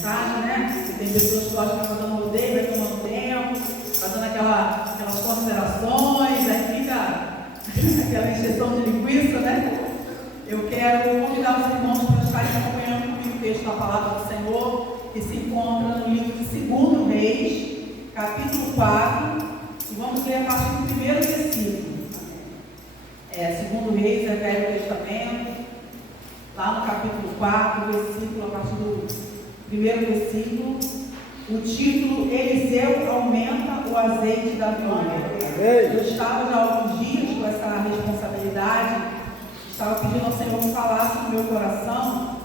mensagem, né? Porque tem pessoas que gostam de ficar dando rodeio, vai tomando tempo, fazendo aquelas considerações, aí fica aquela injeção de linguiça, né? Eu quero convidar os irmãos para estarem acompanhando comigo o texto da palavra do Senhor, que se encontra no livro de 2 Reis, capítulo 4, e vamos ler a partir do primeiro versículo. 2 Reis é Velho Testamento, lá no capítulo 4, versículo, a partir do primeiro versículo, o título: Eliseu aumenta o azeite da viúva. Eu estava já há alguns dias com essa responsabilidade, estava pedindo ao Senhor que falasse no meu coração.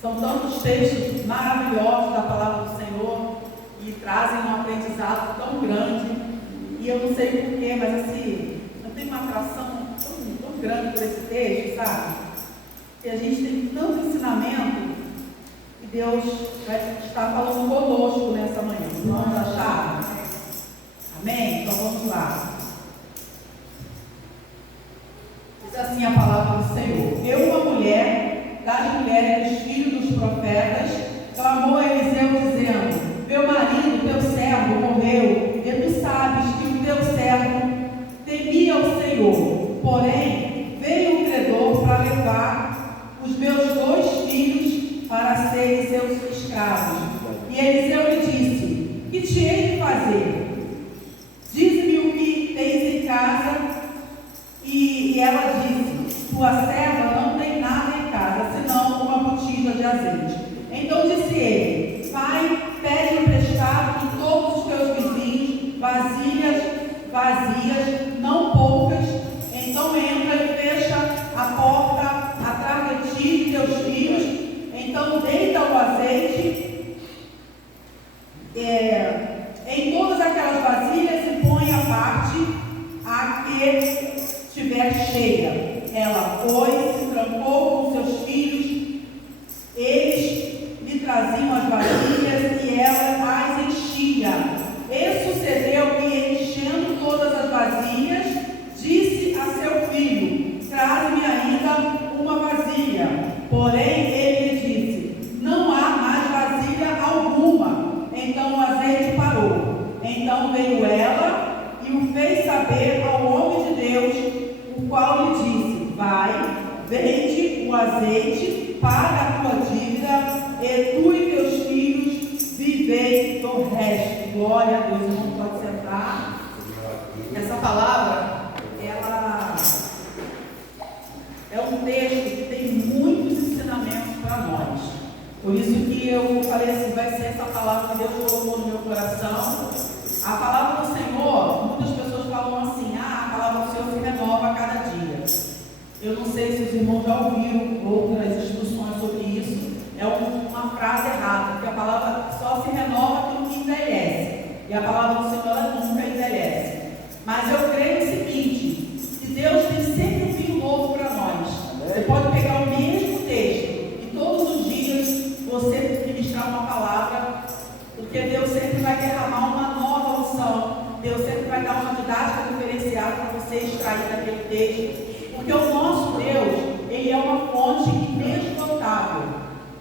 São tantos textos maravilhosos da palavra do Senhor e trazem um aprendizado tão grande, e eu não sei porquê, mas assim, eu tenho uma atração tão grande por esse texto, sabe? E a gente tem tanto ensinamento e Deus vai estar falando conosco nessa manhã. Vamos achar? Amém? Então vamos lá. Diz assim a palavra do Senhor: uma mulher das mulheres dos filhos dos profetas clamou a Eliseu dizendo: meu marido, teu servo, morreu, e tu sabes que o teu servo temia o Senhor. Porém, veio um credor para levar os meus 2 filhos para serem seus escravos. E Eliseu lhe disse: que te hei de fazer? Dize-me o que tens em casa. E ela disse: tua serva não tem nada em casa, senão uma botija de azeite. Então disse ele: vai, pede emprestado de todos os teus vizinhos vasilhas vazias, não poucas. Então entra e fecha a porta atrás de ti e teus filhos. Então deita o azeite em todas aquelas vasilhas e põe a parte a que estiver cheia. Ela foi, se trancou com seus filhos, eles lhe traziam as vasilhas e ela as enchia. E sucedeu que, enchendo todas as vasilhas, disse a seu filho: traze-me ainda uma vasilha. Porém ele lhe disse: não há mais vasilha alguma. Então o azeite parou. Então veio ela e o fez saber ao homem de Deus, o qual lhe disse: vai, vende o azeite, paga a tua dívida, e tu e teus filhos vivei do resto. Glória a Deus. Irmão, pode sentar. Essa palavra, ela é um texto que tem muitos ensinamentos para nós. Por isso que eu falei assim, vai ser essa palavra que Deus colocou no meu coração. A palavra do Senhor, muitas pessoas falam assim: a palavra do Senhor se renova a cada dia. Eu não sei se os irmãos já ouviram outras instruções sobre isso. É uma frase errada, porque a palavra só se renova aquilo que envelhece. E a palavra do Senhor, ela nunca envelhece. Mas eu creio no seguinte: que Deus tem sempre um vinho novo para nós. Você pode pegar o mesmo texto e todos os dias você ministrar uma palavra, porque Deus sempre vai derramar uma nova unção. Deus sempre vai dar uma didática diferenciada para você extrair daquele texto. Porque o nosso Deus, Ele é uma fonte inesgotável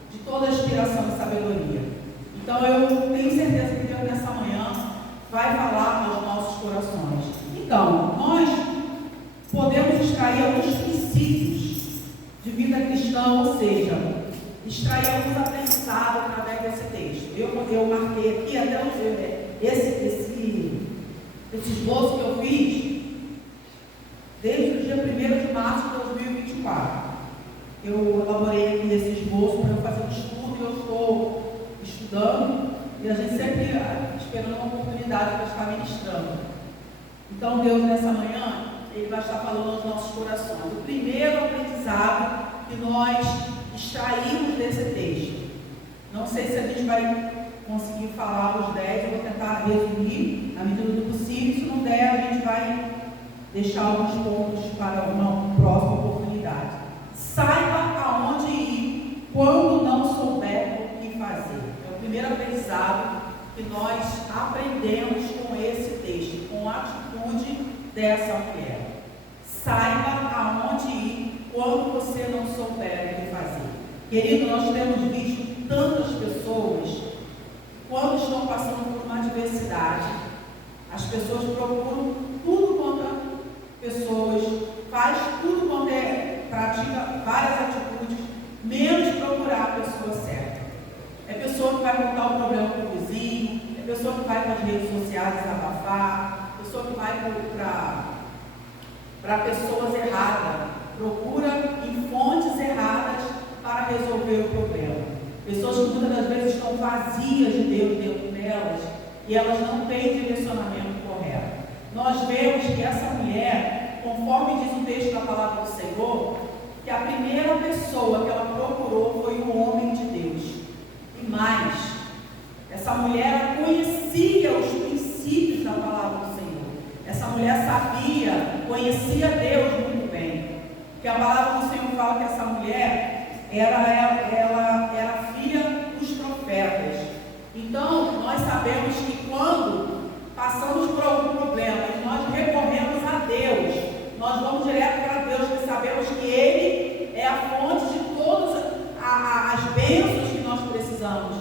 de toda a inspiração e sabedoria. Então eu tenho certeza que Deus nessa manhã vai falar aos nossos corações. Então, nós podemos extrair alguns princípios de vida cristã, ou seja, extrair alguns aprendizados através desse texto. Eu marquei aqui até esse esboço que eu fiz desde o dia 1º de março de 2024. Eu elaborei aqui esse esboço para eu fazer um estudo, e eu estou estudando, e a gente sempre esperando uma oportunidade para estar ministrando. Então Deus nessa manhã, Ele vai estar falando aos nossos corações. O primeiro aprendizado que nós extraímos desse texto. Não sei se a gente vai conseguir falar os 10, eu vou tentar resumir na medida do possível. Se não der, a gente vai deixar alguns pontos para uma próxima oportunidade. Saiba aonde ir quando não souber o que fazer. É o primeiro aprendizado que nós aprendemos com esse texto, com a atitude dessa mulher. Saiba aonde ir quando você não souber o que fazer. Querido, nós temos visto tantas pessoas, quando estão passando por uma adversidade, as pessoas procuram tudo quanto é pessoas, faz tudo quanto é, pratica várias atitudes, menos procurar a pessoa certa. É pessoa que vai contar o problema para o vizinho, é pessoa que vai para as redes sociais abafar, é pessoa que vai para pessoas erradas, procura em fontes erradas para resolver o problema. Pessoas que muitas das vezes estão vazias de Deus dentro delas e elas não têm direcionamento correto. Nós vemos que essa mulher, conforme diz o texto da palavra do Senhor, que a primeira pessoa que ela procurou foi o homem de Deus. E mais, essa mulher conhecia os princípios da palavra do Senhor. Essa mulher sabia, conhecia Deus muito bem. Porque a palavra do Senhor fala que essa mulher era filha dos profetas. Então, nós sabemos que quando passamos por algum problema e nós recorremos a Deus, nós vamos direto para Deus, porque sabemos que Ele é a fonte de todas as bênçãos que nós precisamos.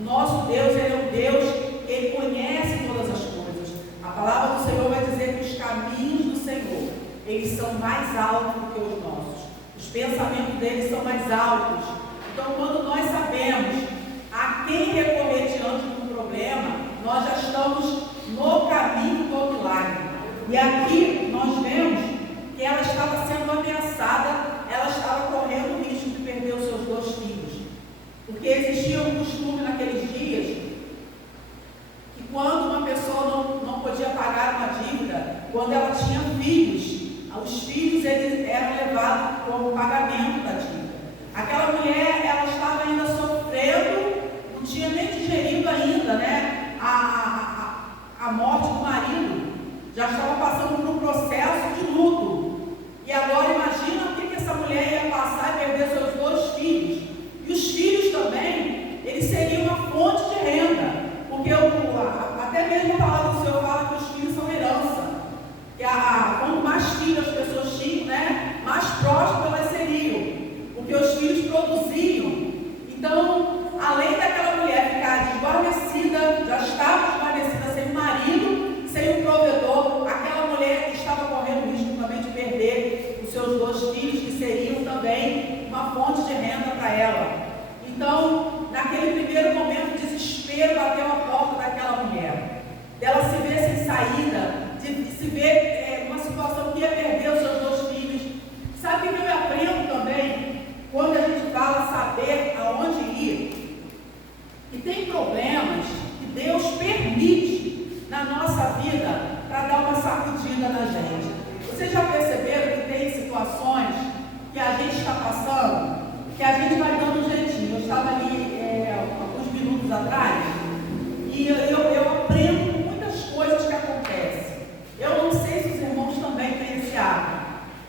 O nosso Deus, Ele é um Deus que Ele conhece todas as coisas. A palavra do Senhor vai dizer que os caminhos do Senhor, eles são mais altos do que os nossos. Os pensamentos deles são mais altos. Então, quando nós sabemos a quem recorrer diante do problema, nós já estamos no caminho do milagre. E aqui nós vemos que ela estava sendo ameaçada, ela estava correndo o risco de perder os seus 2 filhos. Porque existia um costume naqueles dias que quando uma pessoa não podia pagar uma dívida, quando ela tinha filhos, os filhos eles eram levados como pagamento da dívida. Aquela mulher, ela estava ainda sofrendo, não tinha nem digerido ainda, né, a morte do marido, já estava passando por um processo de luto. E agora imagina o que essa mulher ia passar e perder seus 2 filhos. E os filhos também, eles seriam uma fonte de renda, porque até mesmo a palavra do Senhor fala que os filhos são herança. Que quanto mais filhos as pessoas tinham, né, mais próximas elas seriam, porque os filhos produziam. Então, além daquela mulher ficar desguarnecida, já estava desguarnecida, sem marido, sem um provedor, aquela mulher estava correndo o risco também de perder os seus 2 filhos, que seriam também uma fonte de renda para ela. Então, naquele primeiro momento, o desespero bateu a porta daquela mulher, dela se ver sem saída, de se ver numa situação que ia perder os seus 2 filhos. Sabe o que eu aprendo também, quando a gente fala saber aonde ir? E tem problemas que Deus permite na nossa vida para dar uma sacudida na gente. Vocês já perceberam que tem situações que a gente está passando, que a gente vai dando um jeitinho? Eu estava ali alguns minutos atrás e eu aprendo com muitas coisas que acontecem. Eu não sei se os irmãos também têm esse hábito,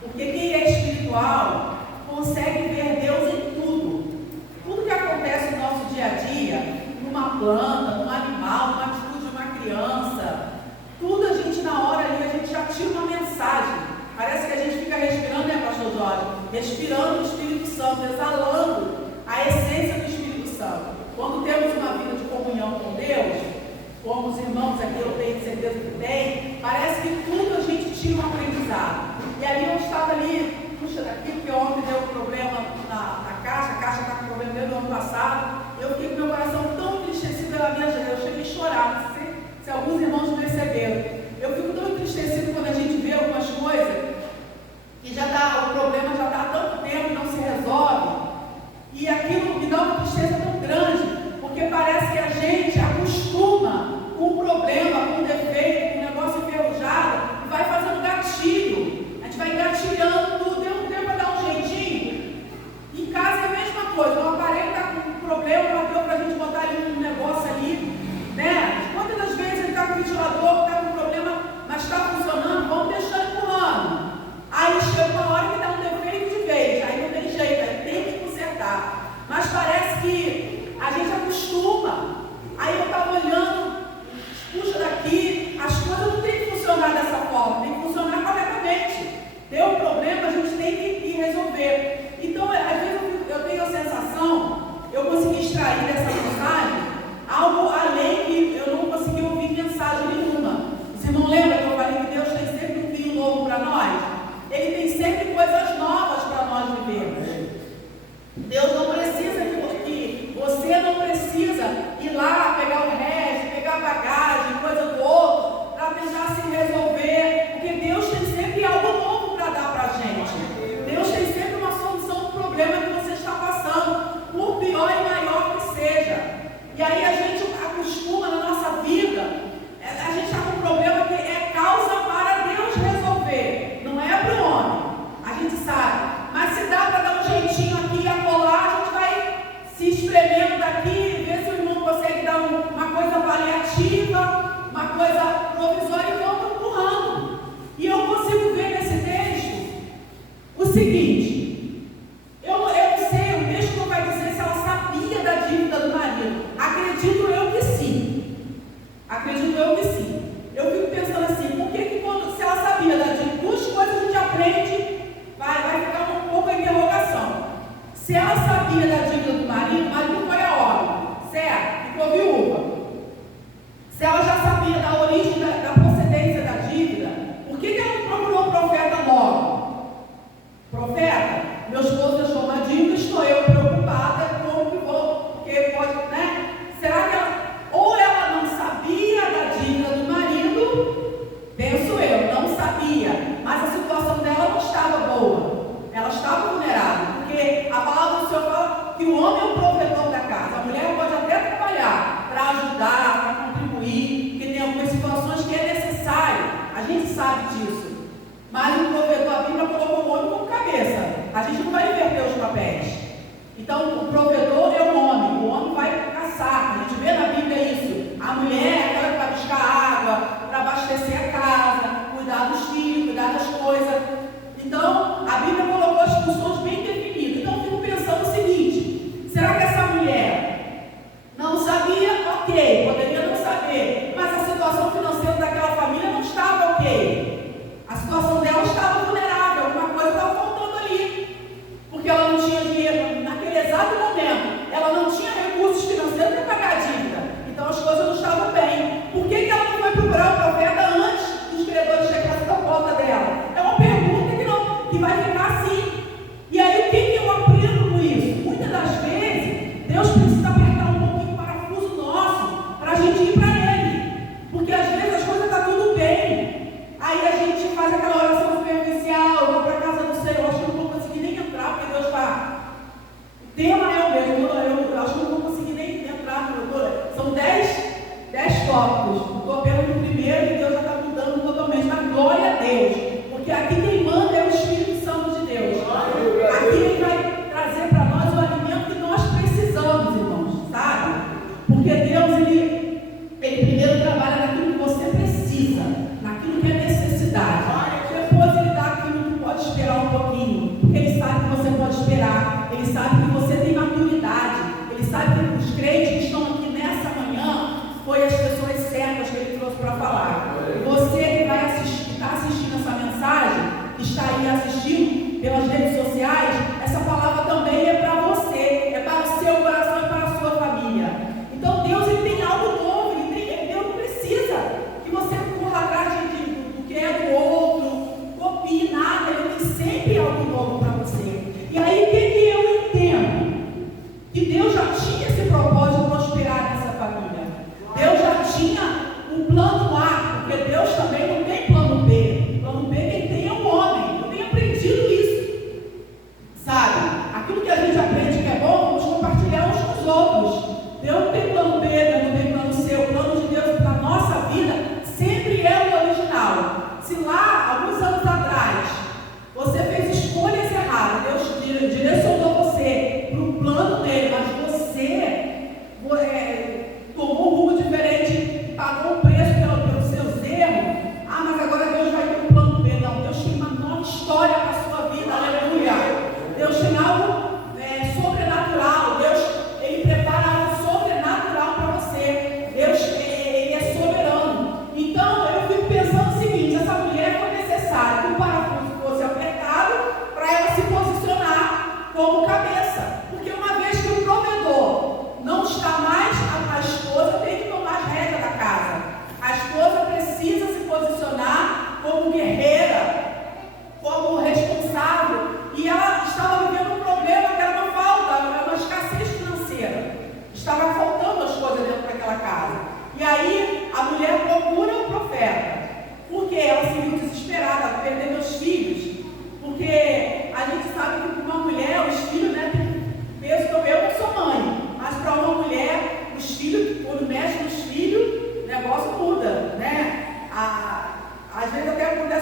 porque quem é espiritual consegue ver Deus em tudo. Tudo que acontece no nosso dia a dia, numa planta, num animal, numa atitude de uma criança, tudo a gente na hora ali, a gente já tira uma mensagem. Parece que a gente fica respirando, né, pastor Jorge? Respirando o Espírito Santo, exalando a essência do Espírito Santo. Quando temos uma vida de comunhão com Deus, como os irmãos aqui, eu tenho certeza que tem, parece que tudo a gente tira um aprendizado. E ali eu estava ali, puxa daqui, porque ontem deu um problema na caixa, a caixa está com problema desde o ano passado, eu fiquei com meu coração tão entristecido pela minha gente, eu cheguei a chorar, não sei se alguns irmãos perceberam. Eu fico tão entristecido quando a gente vê algumas coisas que o problema já está há tanto tempo e não se resolve, e aquilo me dá uma tristeza tão grande, porque parece que a gente acostuma com um problema, com um defeito, com um negócio enferrujado, e vai fazendo gatilho. A gente vai engatilhando tudo, deu um tempo para dar um jeitinho. Em casa é a mesma coisa, o aparelho está com um problema, bateu para a gente botar ali um negócio ali, né? Quantas das vezes ele está com o ventilador, está com um problema, mas está funcionando, vamos deixando empurrando. Aí chega uma hora que dá um defeito de vez, aí não tem jeito, aí tem que consertar. Mas parece que a gente acostuma. Aí eu estava olhando, puxa daqui, as coisas não têm que funcionar dessa forma, tem que funcionar corretamente. Deu um problema, a gente tem que resolver. Então, às vezes eu tenho a sensação, eu consegui extrair extrair dessa mensagem algo além que eu não consegui ouvir mensagem nenhuma. Você não lembra que eu falei que Deus tem sempre um vinho novo para nós? Ele tem sempre coisas novas para nós vivermos. Deus não precisa que você não precisa ir lá pegar o resto, pegar bagagem, coisa do outro, para tentar se resolver, porque Deus tem sempre algo novo para dar para a gente. Deus tem sempre uma solução do problema que você está passando, por pior e maior que seja. E aí a gente acostuma na nossa vida, a gente está com um problema que é causa para Deus resolver, não é para o homem. A gente sabe, mas se dá para dar um jeitinho aqui e acolá, a gente vai se espremendo daqui, ver se o irmão consegue dar uma coisa paliativa, uma coisa provisória e vamos empurrando. E eu consigo ver nesse texto o seguinte: eu não sei, o texto não vai dizer se ela sabia da dívida do marido. Acredito eu que sim. Acredito eu que sim. Eu fico pensando assim, por que quando, se ela sabia da dívida, duas coisas a gente aprende, vai ficar um pouco a interrogação. Se ela sabia da dívida do marido, o marido foi a óbito, certo? Ficou viúva. Se ela já sabia da origem, da procedência da dívida, por que ela não procurou o profeta logo? Profeta, meu esposo deixou uma dívida, estou eu preocupada com o que vou, porque pode, né? Será que ela não sabia da dívida do marido? Penso eu, não sabia, mas a situação dela não estava boa, ela estava vulnerável, porque a palavra do Senhor fala que o homem é o provedor da casa, a mulher pode até trabalhar para ajudar, para contribuir, porque tem algumas situações que é necessário, a gente sabe disso, mas o provedor, a Bíblia colocou o homem como cabeça, a gente não vai inverter os papéis. Então o provedor é o homem vai caçar, a gente vê na Bíblia isso, a mulher é aquela que vai buscar água, para abastecer a casa, cuidar dos filhos, cuidar das coisas. Então, a Bíblia colocou as funções bem definidas. Então, eu fico pensando o seguinte: será que essa mulher não sabia? Ok, poderia não saber, mas a situação financeira daquela família não estava ok. A situação dela estava vulnerável, alguma coisa estava faltando ali, porque ela não tinha dinheiro naquele exato momento, ela não tinha recursos financeiros para pagar a dívida, então as coisas não estavam bem. Por que ela não foi procurar o profeta antes dos credores chegarem na porta dela? É uma pergunta que vai ficar assim. E aí o que eu aprendo com isso? Muitas das vezes Deus precisa apertar um pouquinho o parafuso nosso para a gente ir para Ele, porque às vezes as coisas estão tudo bem, aí a gente faz aquela oração superficial, eu vou para a casa do Senhor, acho que eu não vou conseguir nem entrar, porque Deus está... O tema é o mesmo, eu acho que eu não vou conseguir nem entrar, são 10 tópicos, estou apenas no primeiro e Deus já está mudando totalmente, mas glória a Deus, porque aqui quem manda é o Espírito Santo de Deus. Aqui Ele vai trazer para nós o alimento que nós precisamos, irmãos, sabe? Porque Deus, Ele primeiro trabalha naquilo que você precisa, naquilo que é necessidade. Depois Ele dá aquilo que pode esperar um pouquinho, porque Ele sabe que você pode esperar, Ele sabe que você tem maturidade, Ele sabe que os crentes que estão aqui nessa manhã foi as pessoas certas que Ele trouxe para falar. E você que vai está assistindo essa mensagem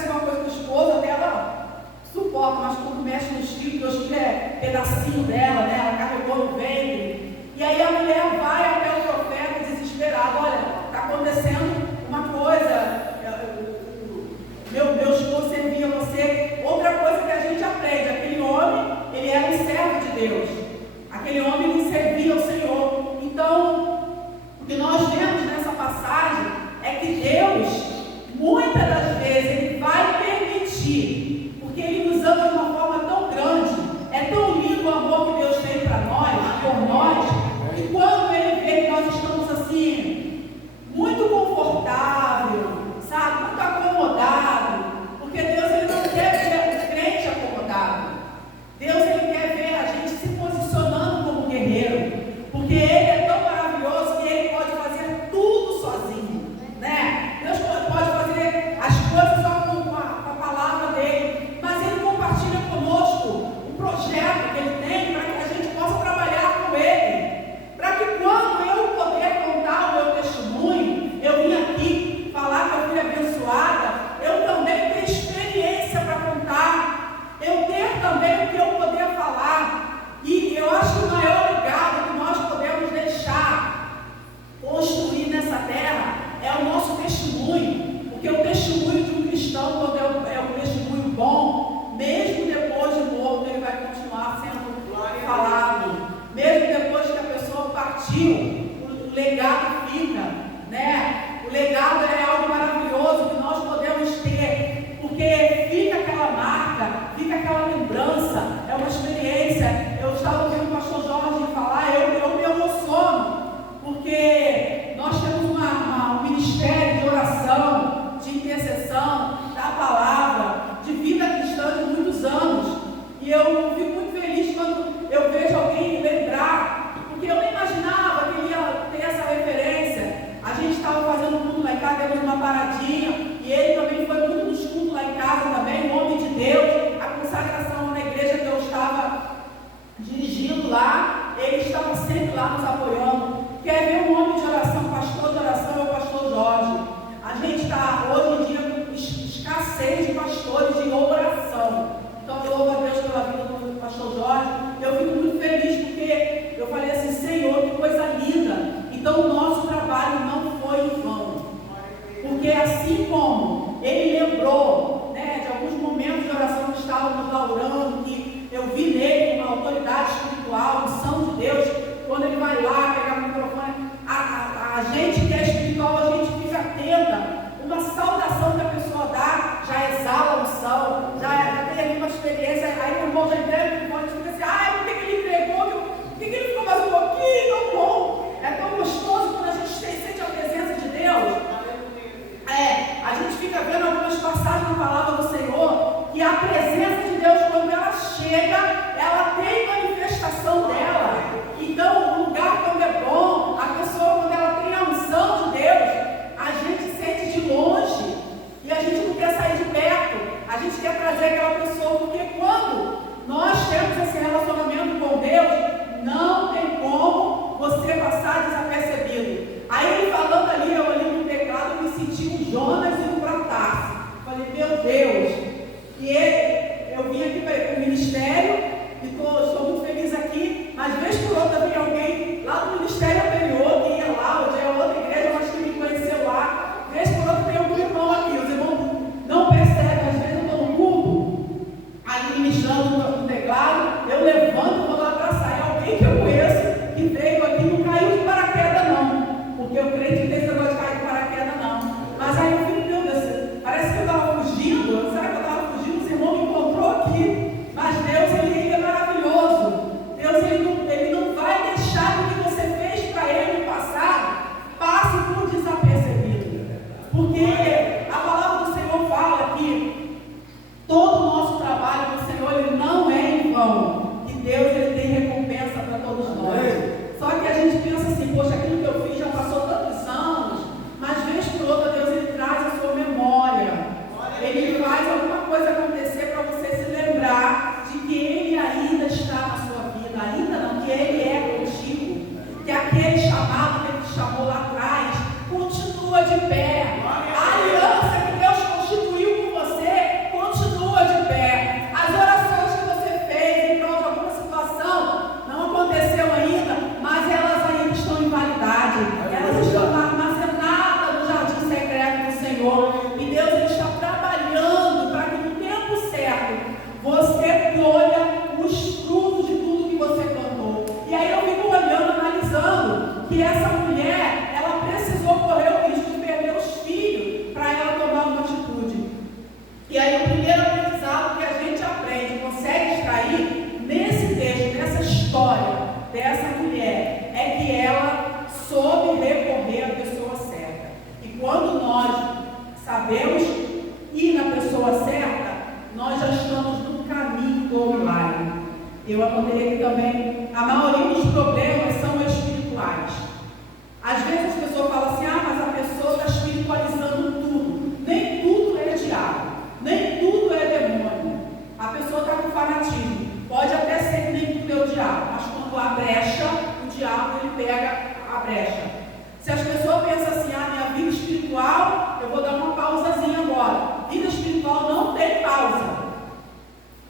acontece uma coisa com o esposo, até ela suporta, mas quando mexe nos filhos, Deus filho é pedacinho dela, né? Ela carregou no ventre. E aí a mulher vai até o profeta desesperada: olha, está acontecendo uma coisa, meu esposo servia você. Outra coisa que a gente aprende: aquele homem, ele era um servo de Deus, aquele homem que servia ao Senhor. Então, o que nós vemos nessa passagem é que Deus, muitas das vezes, Ele vai permitir, porque Ele nos ama de uma forma tão grande, é tão lindo o amor que Deus tem para nós, por nós, que quando Ele vê que nós estamos assim, muito confortável, sabe, muito acomodado, porque Deus, Ele não quer ver o crente acomodado. Deus, Ele quer ver a gente se posicionando como guerreiro, porque Ele é tão maravilhoso que Ele pode fazer tudo sozinho, né? Deus pode fazer as coisas só com a palavra dEle, mas Ele compartilha conosco um projeto que Ele tem para que a gente possa trabalhar com Ele, para que quando eu poder contar o meu testemunho, eu vim aqui falar que eu fui abençoada, eu também ter experiência para contar, eu ter também o que eu poder falar. E eu acho que o maior legado que nós podemos deixar construir nessa terra é o nosso testemunho, porque o testemunho de um cristão, quando é um testemunho bom, mesmo depois de morto, ele vai continuar sendo falado, mesmo depois que a pessoa partiu, o legado fica, né? O legado é algo maravilhoso que nós podemos ter, porque fica aquela marca, fica aquela lembrança, é uma experiência. Eu estava ouvindo o pastor Jorge falar, eu me emociono, porque nós temos um ministério de oração, de intercessão, da palavra, de vida cristã de muitos anos, e eu fico muito feliz quando eu vejo alguém lembrar, porque eu nem imaginava que ele ia ter essa referência. A gente estava fazendo um culto lá em casa, temos uma paradinha, e ele também foi muito nos cultos lá em casa também, em nome de Deus. A consagração na igreja que eu estava dirigindo lá, ele estava sempre lá nos apoiando. Quer ver um homem de oração, pastor de oração, é o pastor Jorge. A gente está hoje em dia com escassez de pastores de oração. Então eu louvo a Deus pela vida do pastor Jorge. Eu fico muito feliz porque eu falei assim: Senhor, que coisa linda. Então o nosso trabalho não foi em vão, porque assim como ele lembrou, né, de alguns momentos de oração que estávamos lá orando, que eu vi nele uma autoridade espiritual, unção de Deus, quando ele vai lá pegar o microfone, a gente que é espiritual, a gente fica atenta. Uma saudação que a pessoa dá, já exala a unção, já tem ali uma experiência. Aí o irmão já entrega o microfone e fica assim: por que ele entregou? Por que ele ficou mais um pouquinho? Tão bom! É tão gostoso quando a gente sente a presença de Deus. A gente fica vendo algumas passagens na palavra do Senhor, que a presença de Deus, quando ela chega, ela tem manifestação dela. Então, o lugar quando é bom, a pessoa quando ela tem a unção de Deus, a gente sente de longe, e a gente não quer sair de perto, a gente quer trazer aquela pessoa, porque quando nós temos esse relacionamento com Deus, não tem como você passar desapercebido. Aí ele falando ali, eu ali no teclado, eu me senti um Jonas indo para Tarso. Falei: meu Deus. E eu vim aqui para o ministério, e estou muito feliz aqui, mas vez por outra vem alguém lá do ministério anterior, que ia lá, hoje é outra igreja, mas que me conheceu lá. Vez por outra tem algum irmão aqui, os irmãos não percebem, às vezes eu estou no culto, ali ministrando no teclado, eu levanto e vou lá abraçar. É alguém que eu conheço, que veio aqui, não caiu de paraquedas não, porque o crente não tem esse negócio de cair de paraquedas não. Mas aí eu fico: meu Deus, parece que eu estava fugindo. Será que eu estava fugindo? Os irmãos me encontrou aqui. Mas Deus, Ele é maravilhoso. Deus, Ele não vai deixar o que você fez para Ele sabemos ir na pessoa certa, nós já estamos no caminho do milagre. Eu anotei aqui também, a maioria dos problemas são espirituais. Às vezes as pessoas falam assim, mas a pessoa está espiritualizando tudo. Nem tudo é diabo, nem tudo é demônio. A pessoa está com fanatismo. Pode até ser que nem tudo é o diabo, mas quando há brecha, o diabo ele pega a brecha. Se as pessoas pensam assim, minha vida espiritual, eu vou dar uma pausazinha agora. Vida espiritual não tem pausa.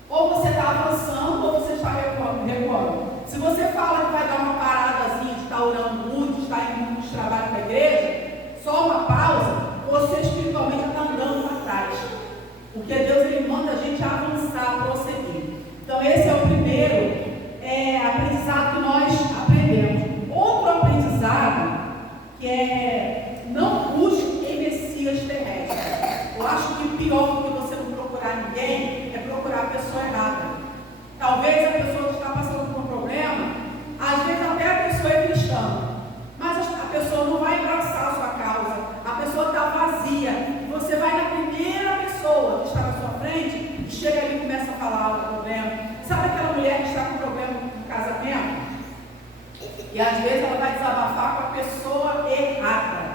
Ou você está avançando, ou você está recuando. Se você fala que vai dar uma paradazinha de estar orando muito, de estar em muitos trabalhos da igreja, só uma pausa, você espiritualmente está andando para trás. Porque Deus ele manda a gente avançar, prosseguir. Então esse é o primeiro aprendizado que nós aprendemos. Outro aprendizado que é não busque em messias terrestres. Eu acho que pior do que você não procurar ninguém é procurar a pessoa errada. Talvez a pessoa que está passando por um problema, às vezes até a pessoa é cristã, mas a pessoa não vai abraçar a sua causa, a pessoa está vazia, e você vai na primeira pessoa que está na sua frente, e chega ali e começa a falar do problema. Sabe aquela mulher que está com problema no casamento? E às vezes ela vai desabafar com a pessoa errada.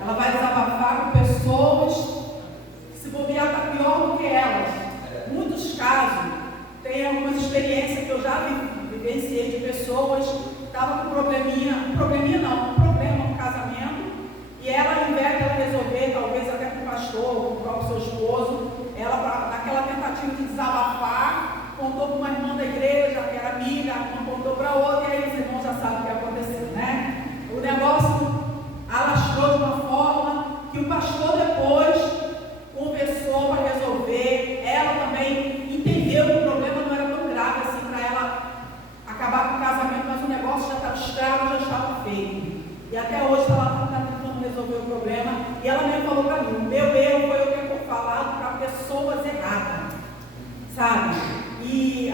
Ela vai desabafar com pessoas, se bobear está pior do que elas. Muitos casos, tem algumas experiências que eu já vivenciei de pessoas que estavam com um problema no casamento, e ela, ao invés de ela resolver, talvez até com o pastor, com o próprio seu esposo, ela, naquela tentativa de desabafar, contou para uma irmã da igreja, que era amiga, uma contou para outra, e aí os irmãos já sabem o que aconteceu, né? O negócio alastrou de uma forma que o pastor depois conversou para resolver. Ela também entendeu que o problema não era tão grave assim para ela acabar com o casamento, mas o negócio já estava estragado, já estava feito. E até hoje ela está tentando resolver o problema. E ela mesmo falou para mim, o meu erro foi eu ter falado para pessoas erradas, sabe? E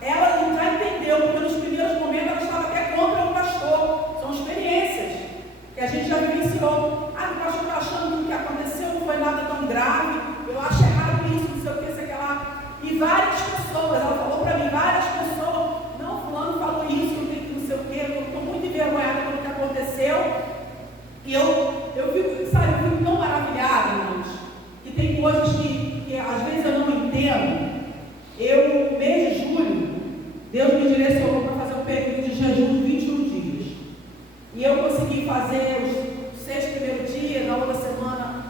ela já entendeu, porque nos primeiros momentos ela estava até contra o pastor. São experiências que a gente já vivenciou. O pastor está achando que o que aconteceu não foi nada tão grave, eu acho errado isso, não sei o que, sei lá. E várias pessoas, ela falou para mim, várias pessoas, não, fulano falou isso, não sei o que, eu estou muito envergonhada pelo que aconteceu. E eu fico tão maravilhada, irmãos, que tem coisas que às vezes eu não entendo. No mês de julho, Deus me direcionou para fazer um período de jejum de 21 dias. E eu consegui fazer os 6 primeiros dias, na outra semana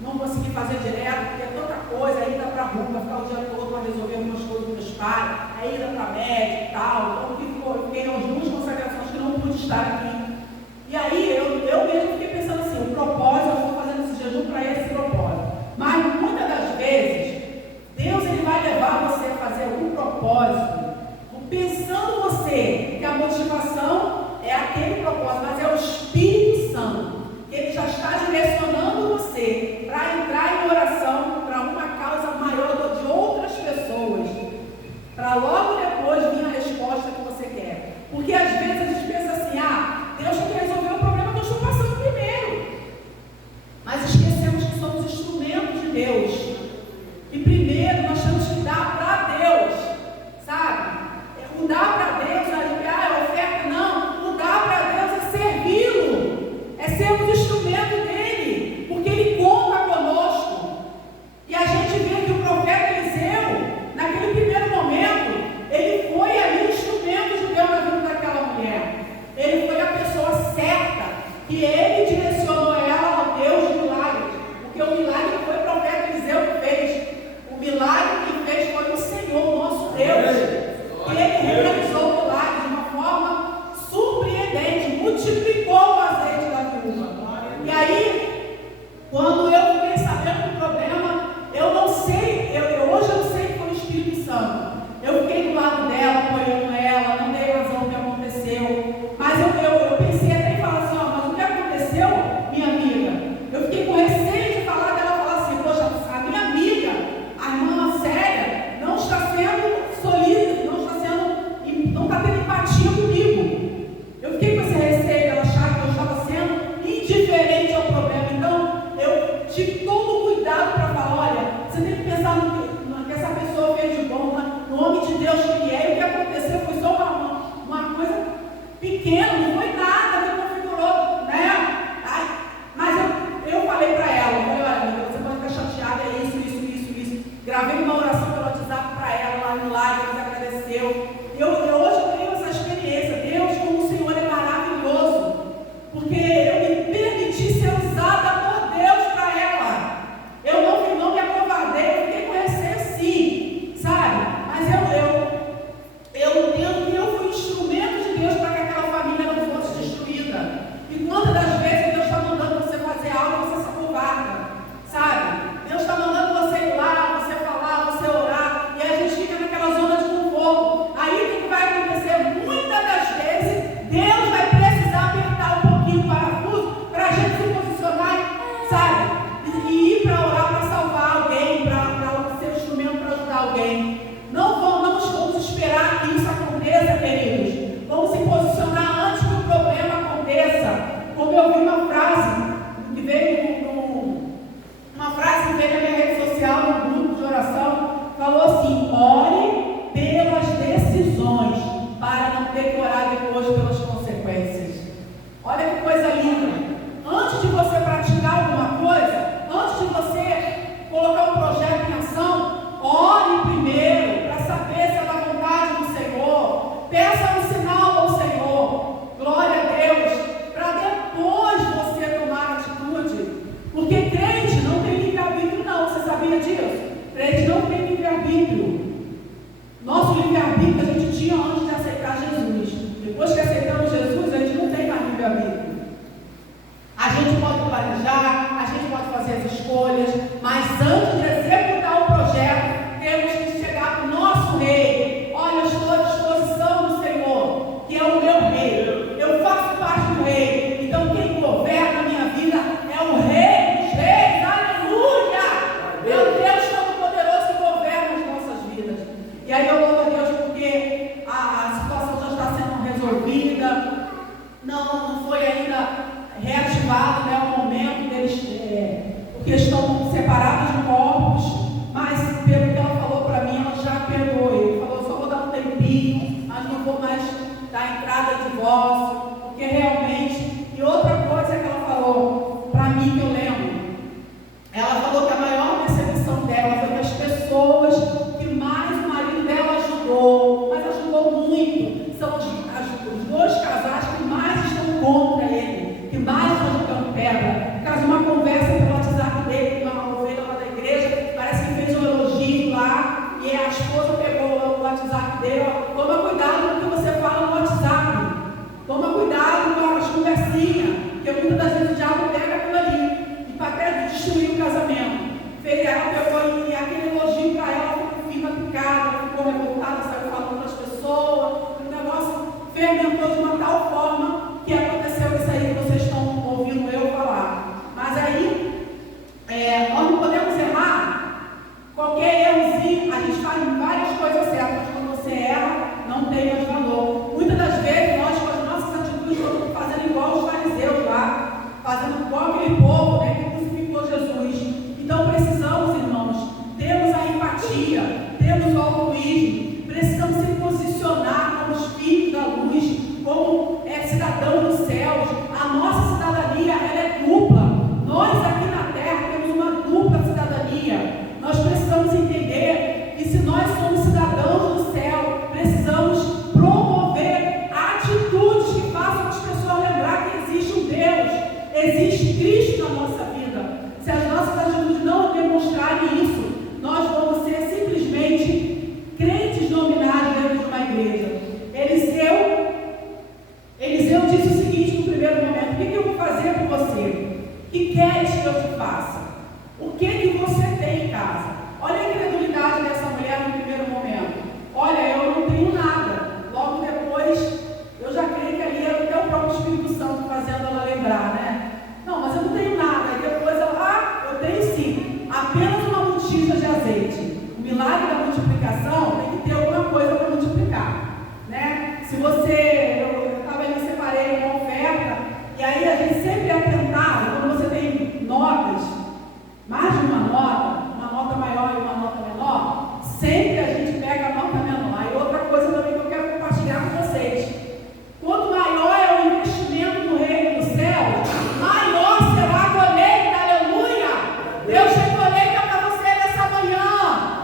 não consegui fazer direto, porque é tanta coisa, aí dá para a rua, ficar o dia todo para resolver algumas coisas com meus pais, aí dá para médico e tal. Então eu fiquei nas 2 consagrações que não pude estar aqui. E aí eu mesmo fiquei pensando assim, o propósito, eu estou fazendo esse jejum para esse propósito. Mas muitas das vezes, Deus ele vai levar você a fazer um propósito, pensando você que a motivação é aquele propósito, mas é o Espírito Santo, que ele já está direcionando você para entrar em oração para uma causa maior de outras pessoas, para logo depois vir a resposta que você quer. Porque às vezes a gente pensa assim, Deus tem que resolver o problema que eu estou passando primeiro, mas esquecemos que somos instrumentos de Deus, e primeiro nós temos que dar para Deus, sabe? O dar para Deus, a oferta não, o dar para Deus é servi-lo, é sermos instrumento dele, porque ele conta conosco. E a gente vê que o profeta Eliseu, naquele primeiro momento, ele foi ali instrumento de Deus na vida daquela mulher. Ele foi a pessoa certa, que ele direcionou ela ao Deus de milagres, porque o milagre foi o profeta Eliseu que fez. O milagre disso? Crente não tem livre-arbítrio. Nosso livre-arbítrio a gente tinha antes de aceitar Jesus. Depois que aceitamos Jesus, a gente não tem mais livre-arbítrio. A gente pode planejar, a gente pode fazer as escolhas, mas antes de executar o projeto, temos que chegar para o nosso rei. Olha, eu estou à disposição do Senhor, que é o meu rei. Eu faço parte do rei. Então quem governa a minha vida é o rei dos reis. Aleluia! É o Deus Todo-Poderoso que governa as nossas vidas. E aí eu louvo a Deus porque a situação já está sendo resolvida. Não foi ainda reativado, né, o momento deles, porque estão separados de corpos, mas pelo que ela falou para mim, ela já perdoou ele. Falou, só vou dar um tempinho, mas não vou mais dar entrada de divórcio, porque realmente. E outra coisa que ela falou para mim, que eu lembro, ela falou que a maior decepção dela foi que as pessoas que mais o marido dela ajudou, mas ajudou muito, são os dois casais que mais estão contra ele, que mais estão jogando pedra. Por causa de uma conversa pelo WhatsApp dele, com uma ovelha lá da igreja, parece que fez um elogio lá, e a esposa pegou o WhatsApp dele. Toma cuidado com o que você fala no WhatsApp, toma cuidado com as conversinhas, porque muitas das vezes o diabo pega aquilo ali, e para até destruir o casamento. Ela pegou e aquele elogio para ela fica picada, ela ficou revoltada, saiu falando para as pessoas, o negócio fermentou de uma tal forma que aconteceu isso aí que vocês estão ouvindo eu falar. Mas aí, nós não podemos errar. Qualquer errozinho, a gente faz várias coisas certas, mas quando você erra, não tem mais valor. Muitas das vezes, nós com as nossas atitudes estamos fazendo igual os fariseus lá, fazendo igual aquele povo, né, que crucificou Jesus. Então precisamos, irmãos, termos a empatia, termos o altruísmo, precisamos se posicionar como os filhos da luz, como cidadãos dos céus. A nossa cidadania, ela é dupla. Nós aqui na terra temos uma dupla cidadania. Nós precisamos entender que se nós somos cidadãos do céu, precisamos promover atitudes que façam as pessoas lembrar que existe um Deus, existe Cristo na nossa vida. Se as nossas atitudes não demonstrarem isso, nós vamos ser simplesmente crentes nominais dentro de uma igreja. Eliseu disse o seguinte no primeiro momento: o que eu vou fazer por você? O que queres que eu te faça? O que você tem em casa? Olha a incredulidade dessa mulher no primeiro momento. Olha, eu não tenho nada. Logo depois, eu já creio que ali era até o próprio Espírito Santo fazendo ela lembrar, né? Não, mas eu não tenho nada. E depois ela, eu tenho sim, apenas uma botija de azeite. O milagre da multiplicação tem que ter alguma coisa para multiplicar, né? Se você, eu estava ali, separei uma oferta, e aí a gente sempre é tentado, quando você tem notas, mais de uma nota maior e uma nota menor, sempre a gente pega a nota menor. E outra coisa também que eu quero compartilhar com vocês: quanto maior é o investimento no reino dos céus, maior será a colheita. Aleluia! Deus tem colheita para você nessa manhã.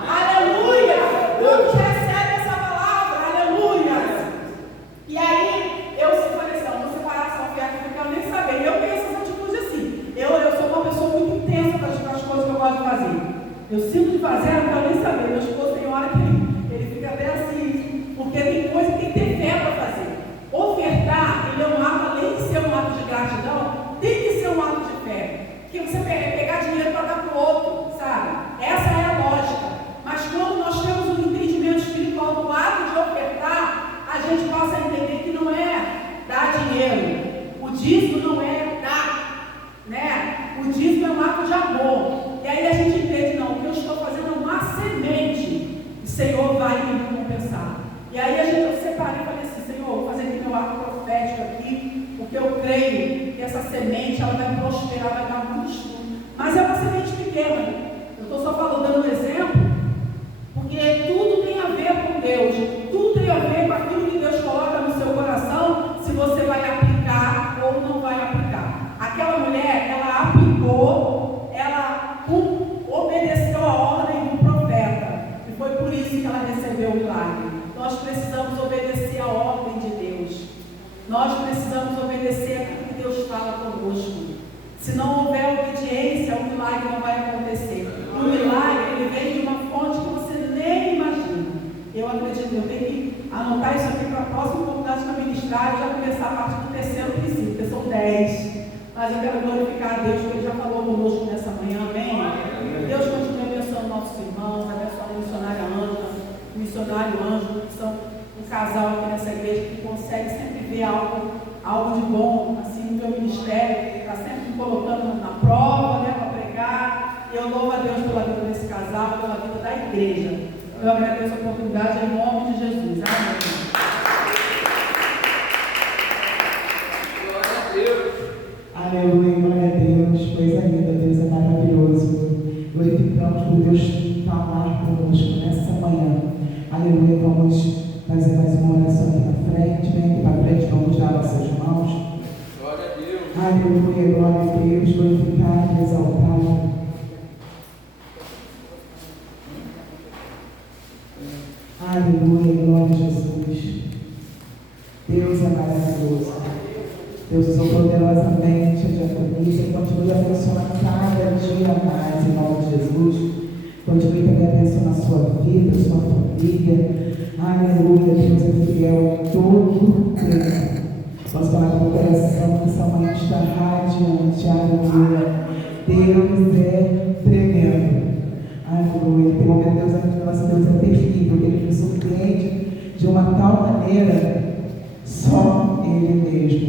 Aleluia! Todos recebem essa palavra. Aleluia! E aí, eu falei assim: não vou separar essa oferta porque eu nem saber. Eu tenho essas atitudes assim. Eu sou uma pessoa muito intensa das coisas que eu gosto de fazer. Eu sinto de fazer, não quero nem saber. Meu esposo tem hora que ele fica até assim, porque tem coisa que tem que ter fé para fazer. Ofertar, ele é um ato, além de ser um ato de gratidão, tem que ser um ato de fé. Porque você pegar dinheiro para dar para o outro, sabe? Essa é a lógica. Mas quando nós temos um entendimento espiritual do ato de ofertar, a gente passa a entender que não é dar dinheiro. O dízimo não é dar, né? O dízimo é um ato de amor. E aí a gente entende, não, o que eu estou fazendo é uma semente. O Senhor vai me recompensar. E aí eu separei e falei assim: Senhor, vou fazer aqui meu ato profético aqui, porque eu creio que essa semente, ela vai prosperar, vai dar muitos frutos. Mas é uma semente pequena. Eu estou só falando, dando um exemplo, porque tudo tem a ver com Deus. Tudo tem a ver com aquilo que Deus coloca no seu coração, se você vai aplicar ou não vai aplicar. Aquela mulher, ela aplicou, ela obedeceu a ordem do profeta. E foi por isso que ela recebeu o milagre. Nós precisamos obedecer a ordem de Deus. Nós precisamos obedecer aquilo que Deus fala conosco. Se não houver obediência, o milagre não vai acontecer. O milagre, a partir do terceiro princípio, porque são 10. Mas eu quero glorificar a Deus, porque Ele já falou conosco nessa manhã, amém? Deus continue abençoando nossos irmãos, abençoando a missionária Ângela, o missionário Ângelo, que são um casal aqui nessa igreja que consegue sempre ver algo de bom, assim, no meu ministério, está sempre me colocando na prova, né, para pregar. E eu louvo a Deus pela vida desse casal, pela vida da igreja. Eu agradeço a oportunidade em nome de Jesus. Amém. Aleluia, glória a Deus, coisa linda, Deus é maravilhoso. Glorificamos por Deus falar conosco nessa manhã. Aleluia, vamos fazer mais uma oração aqui na frente, vem aqui para frente, vamos dar nossas mãos. Glória a Deus. Aleluia, glória a Deus, glorificado, exaltado. Aleluia, glória a Jesus. Deus é maravilhoso. Deus usou poderosamente a diaconisa e continue abençoando cada dia mais, em nome de Jesus. Continue também abençoando a sua vida, a sua família. Aleluia, Deus é fiel em todo o tempo. Posso falar com o coração que essa manhã está radiante. Aleluia. Deus é tremendo. Aleluia. Tem momento Deus, nosso Deus é terrível. Ele nos surpreende de uma tal maneira, só Ele mesmo.